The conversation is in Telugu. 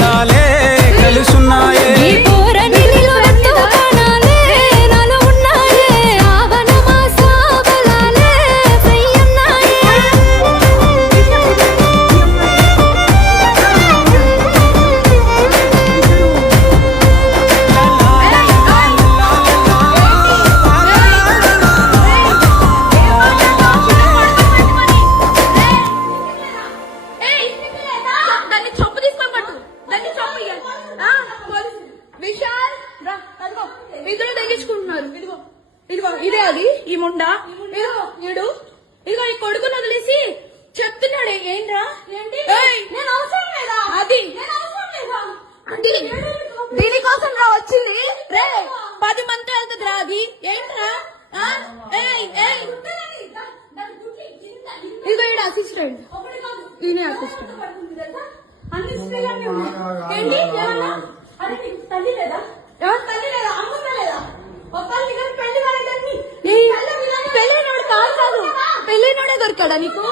బలాలే కలుసున్నాయే ఇదిగో ఇదే అది ఈ ముండా ఇదిగో ఇదిగో ఈ కొడుకుని వదిలేసి చెప్తున్నాడే ఏంట్రా అది దీనికోసం రా వచ్చింది రే 10 మంది వెళ్తుంది రా అది ఏంట్రా ఇదిగో ఈడ అసిస్టెంట్ ఈయన అసిస్టెంట్ ఏంటి తల్లి లేదా ఎవరు తల్లి లేదా అమ్మ లేదా పెళ్ళైనోడు కాదు పెళ్ళైనోడే దొరికాడా నీకు